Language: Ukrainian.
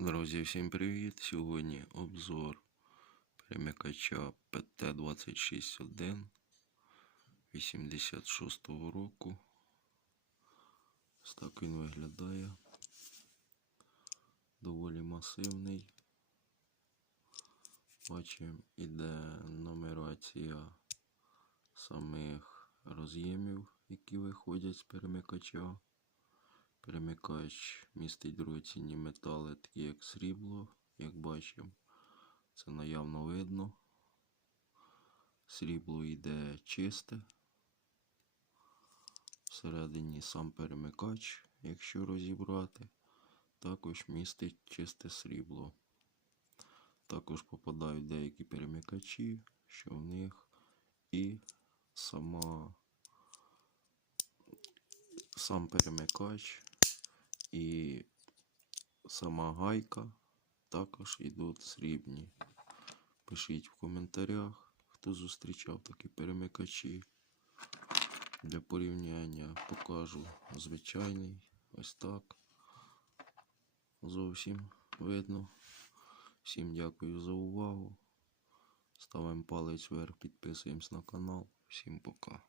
Друзі, всім привіт! Сьогодні обзор перемикача PT261 86 року. Ось так він виглядає. Доволі масивний. Бачимо, іде нумерація самих роз'ємів, які виходять з перемикача. Перемикач містить дорогоцінні метали, такі як срібло, як бачимо, це наявно видно. Срібло йде чисте. Всередині сам перемикач, якщо розібрати, також містить чисте срібло. Також попадають деякі перемикачі, що в них і сама сам перемикач і сама гайка також йдуть срібні. Пишіть в коментарях, хто зустрічав такі перемикачі. Для порівняння покажу звичайний. Ось так. Зовсім видно. Всім дякую за увагу. Ставимо палець вверх, підписуємось на канал. Всім пока.